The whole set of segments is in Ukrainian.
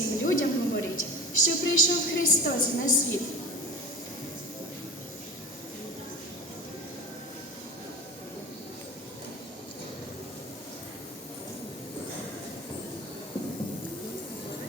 всім людям говоріть, що прийшов Христос на світ.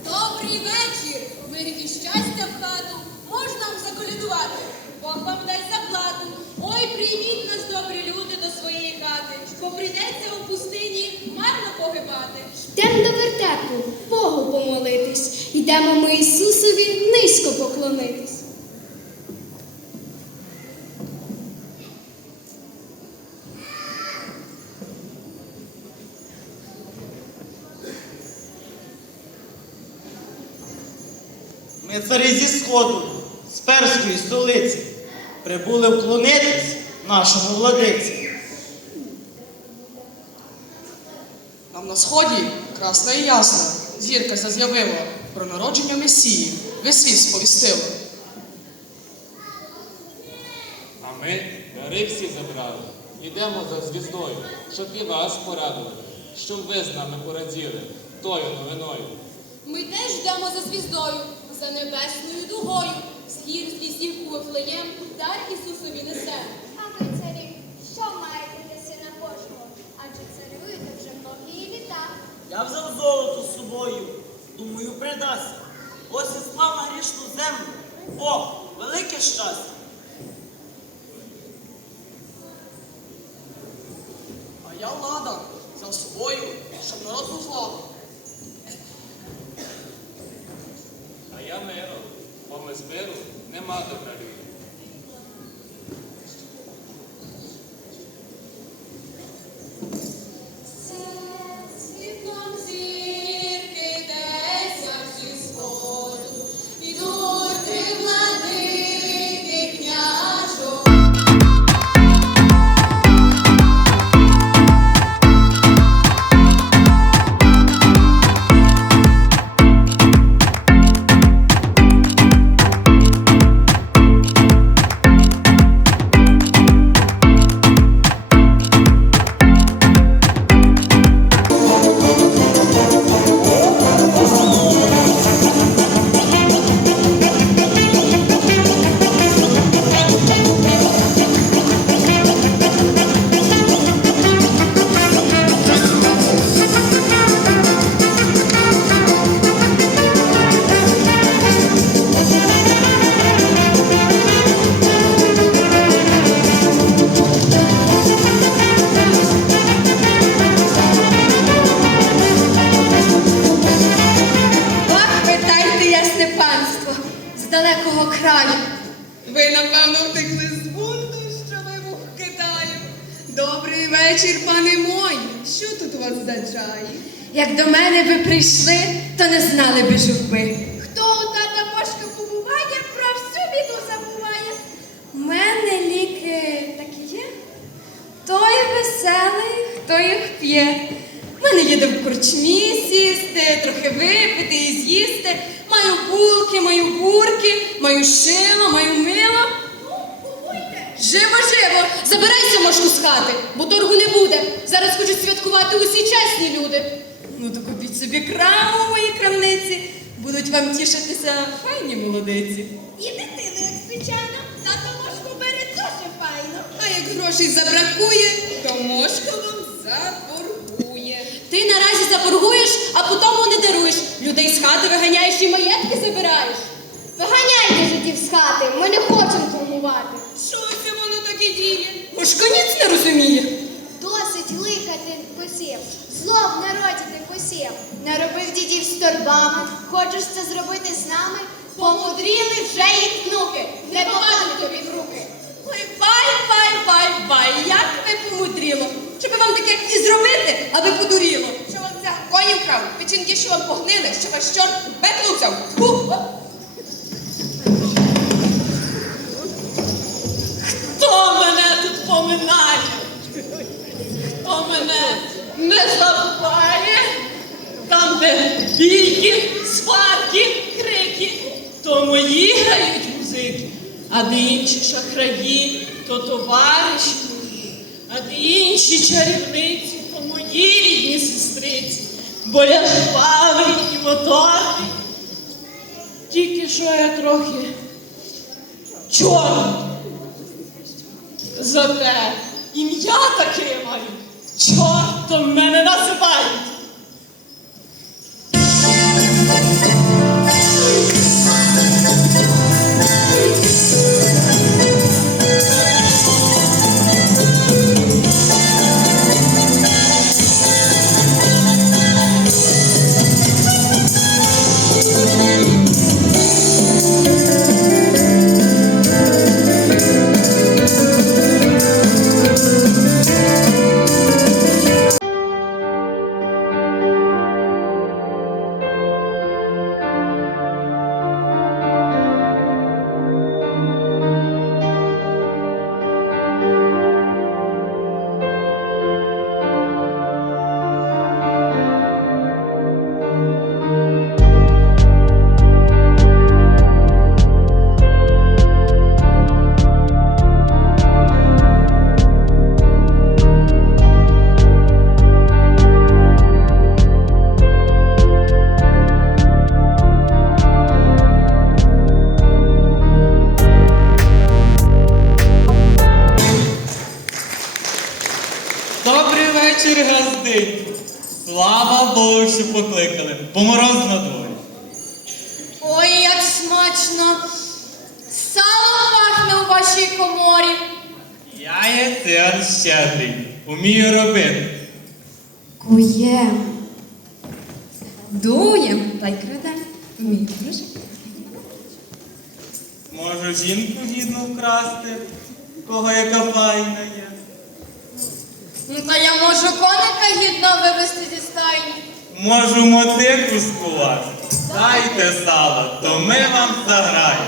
Добрий вечір! Мир і щастя в хату, можна вам заколядувати, Бог вам дасть заплату. Ой, прийміть нас, добрі люди, до своєї хати, бо прийдеться у пустині марно погибати. Йдемо до вертепу, Богу помолитись. Йдемо ми Ісусові низько поклонитись. Ми царі зі сходу, з перської столиці, прибули вклонитись нашому владиці. Нам на сході красна і ясна зірка заз'явила про народження Месії, весь світ сповістила. А ми дари всі забрали. Ідемо за звіздою, щоб і вас порадили, щоб ви з нами пораділи тою новиною. Ми теж йдемо за звіздою, за небесною дугою. З гір з лісів у Вифлеєм дар Ісусові несемо. А ви, царі, що маєте для сина Божого? Адже царюєте вже многії літа. Я взяв золото з собою, думаю, придасть. Ось і склав на грішну землю. Бог, велике щастя. А я влада mother. П'є. В мене є де в корчмі сісти, трохи випити і з'їсти. Маю булки, маю бурки, маю шило, маю мило. Живо, живо! Забирайся мошку з хати, бо торгу не буде. Зараз хочуть святкувати усі чесні люди. Ну, то купіть собі краму в моїй крамниці. Будуть вам тішитися файні молодиці. І дитину, як звичайно, тато Божку бере дуже файно. А як грошей забракує, то мошка вам заборгує. Ти заборгуєш, а потім не даруєш. Людей з хати виганяєш і маєтки забираєш. Виганяйте жидів з хати, ми не хочемо торгувати. Що це воно таке діє? Ніц не розуміє. Досить ликати посів, зло в народі ти посів. Наробив дідів з торбами, хочеш це зробити з нами? Помудріли вже їх внуки, не попали тобі в руки. Ой, бай, бай, бай, бай, як ви помудріло. Щоб вам таке і зробити, аби подуріло. Що коні вкрав? Печінки, що вам погнили, що ваш чорт петлу взяв? Хто мене тут поминає? Хто мене не забуває? Там, де бійки, сварки, крики, то мої грають музики, а де інші шахраї, то товариші мої. а ти інші чарівниці, мої рідні сестриці, бо я жвавий і моторний. Тільки що я трохи чорний. Зате ім'я таке маю, чортом мене називають. Слава покликали, бо мороз на дворі. Ой, як смачно! Сало пахне у вашій коморі. Я є цар щедрий, умію робити. Куєм. Дуєм та й крадем. Вмію, друже. Можу жінку гідно вкрасти, кого яка файна є. Ну, та я можу коника гідно вивезти зі стайні. Можу мотику скувати. Дайте сало, то ми вам заграємо.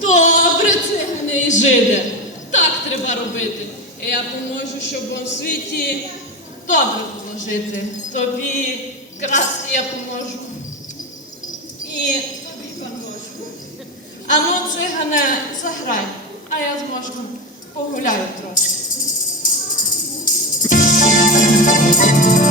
Добре, цигани і жиди. Так треба робити. Я поможу, щоб у світі добре було жити. Тобі красти я поможу. І тобі поможу. А ну, цигане, заграй, а я зможу погуляю трохи. Боже,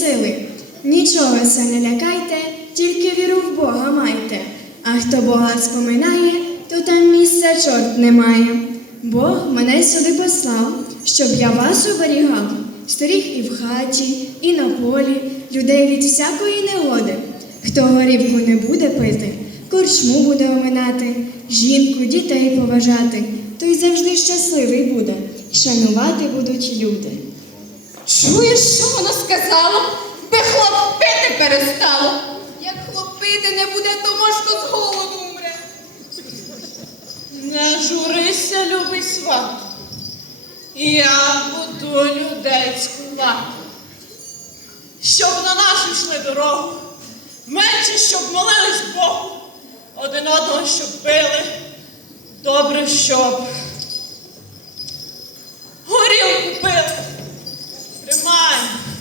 сили. Нічого се не лякайте, тільки віру в Бога майте. А хто Бога споминає, то там місця чорт немає. Бог мене сюди послав, щоб я вас оберігав, сторіг і в хаті, і на полі, людей від всякої негоди. Хто горівку не буде пити, корчму буде оминати, жінку, дітей поважати, той завжди щасливий буде, шанувати будуть люди. Чуєш, що вона сказала? Би хлопити перестало. Як хлопити не буде, то мошко з голоду умре. Не журися, любий сват. Я буду людей скувати. Щоб на нашу йшли дорогу. Менше, щоб молились Богу. Один одного, щоб били. Добре, щоб горілку пили. Your mind.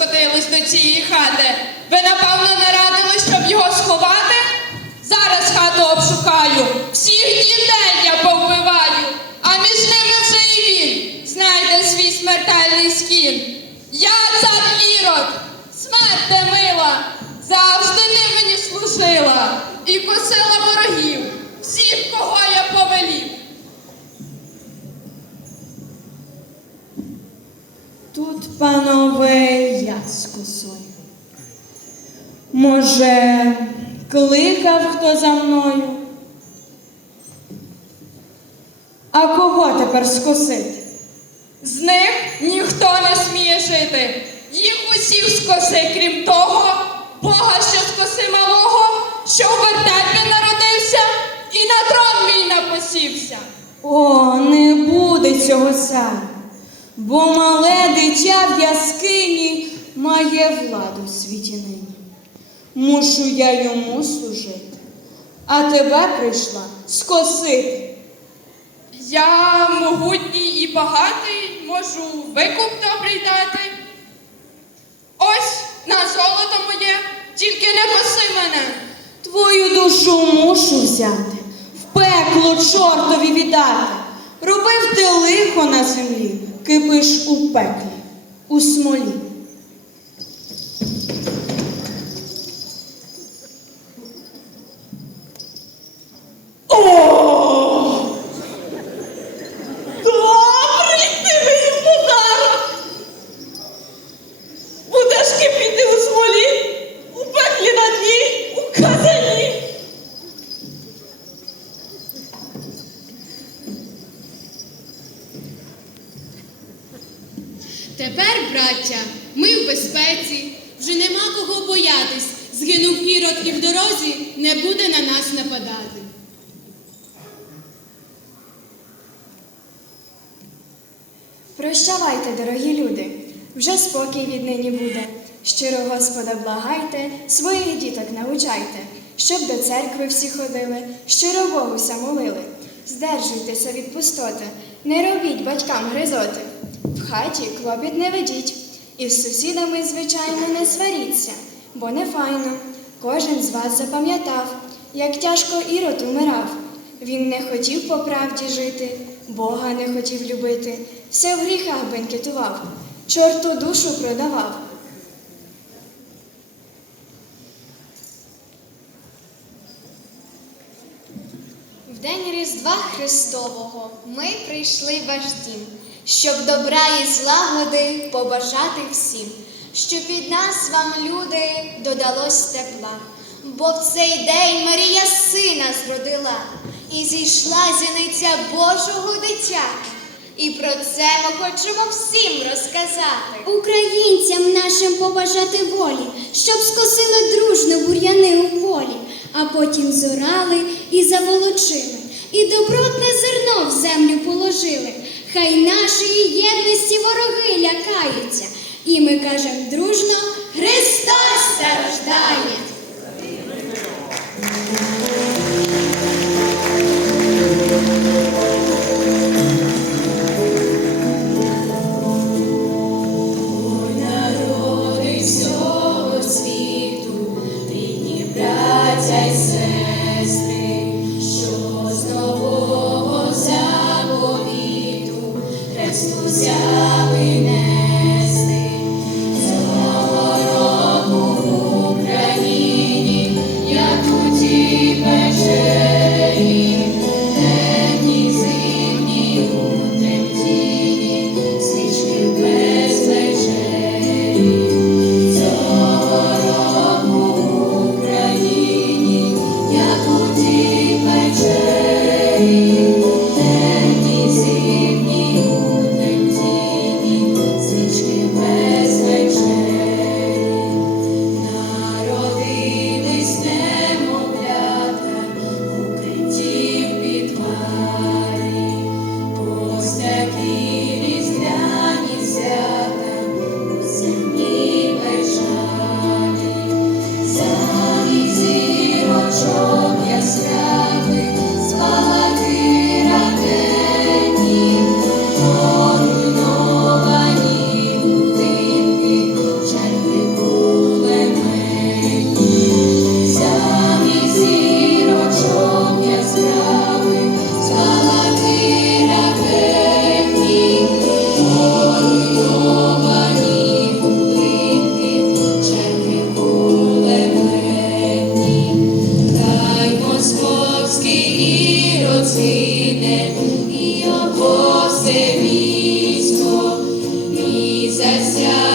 Чого до цієї хати. Ви, напевно, не щоб його сховати? Зараз хату обшукаю. Всіх дітей я повбиваю, а між ними вже і він знайде свій смертельний скін. Я цар Ірод, смерте мила, завжди ти мені служила і косила ворогів, всіх, кого я повелів. Тут, панове, я з. Може, кликав хто за мною? А кого тепер скосити? З них ніхто не сміє жити. Їх усіх скоси, крім того, Бога, що скоси малого, що в вертепі народився і на трон мій напосівся. О, не буде цього царя, бо мале дитя в яскині має владу в світі нині. Мушу я йому служити, а тебе прийшла скосити. Я могутній і багатий, можу викуп добрий дати. Ось на золото моє, тільки не коси мене. Твою душу мушу взяти, в пекло чортові віддати. Робив ти лихо на землі, кипиш у пеклі, у смолі. Добрий ти мені подарок! Будеш кипіти у смолі, у пеклі на дні, у казані. Тепер, браття, ми в безпеці, вже нема кого боятись. Згинув ірод і в дорозі не буде на нас нападати. Прощавайте, дорогі люди, вже спокій віднині буде. Щиро Господа благайте, своїх діток научайте, щоб до церкви всі ходили, щиро Богуся молили. Здержуйтеся від пустоти, не робіть батькам гризоти. В хаті клопіт не ведіть, і з сусідами, звичайно, не сваріться, бо не файно. Кожен з вас запам'ятав, як тяжко ірод умирав. Він не хотів по правді жити, Бога не хотів любити, все в гріхах бенкетував, чорту душу продавав. В день Різдва Христового ми прийшли в ваш дім, щоб добра і злагоди побажати всім, щоб від нас вам, люди, додалось тепла, бо в цей день Марія сина зродила, і зійшла зіниця Божого дитяти. І про це ми хочемо всім розказати. Українцям нашим побажати волі, щоб скосили дружно бур'яни у полі, а потім зорали і заволочили, і добротне зерно в землю положили. Хай нашої єдності вороги лякаються, і ми кажемо дружно Христос страждає! все місто і засяє.